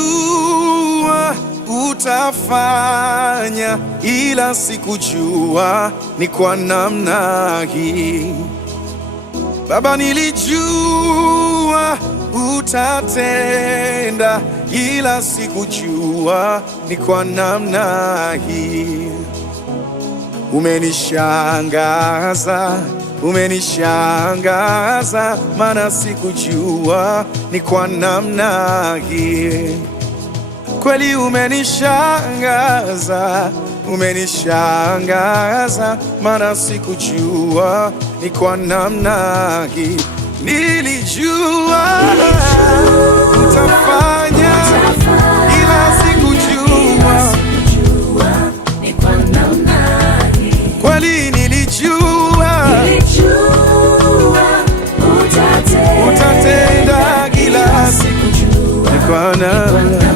Nilijua utafanya, ila sikujua ni kwa namna hii. Baba, nilijua utatenda, ila sikujua ni kwa namna hii. Umenishangaza, umenishangaza, maana sikujua ni kwa namna hii. Kweli umenishangaza, umenishangaza, maana sikujua ni kwa namna hii. Nilijua utafanya, ila sikujua ni kwa namna hii. Kweli nilijua utatenda, ila sikujua ni kwa namna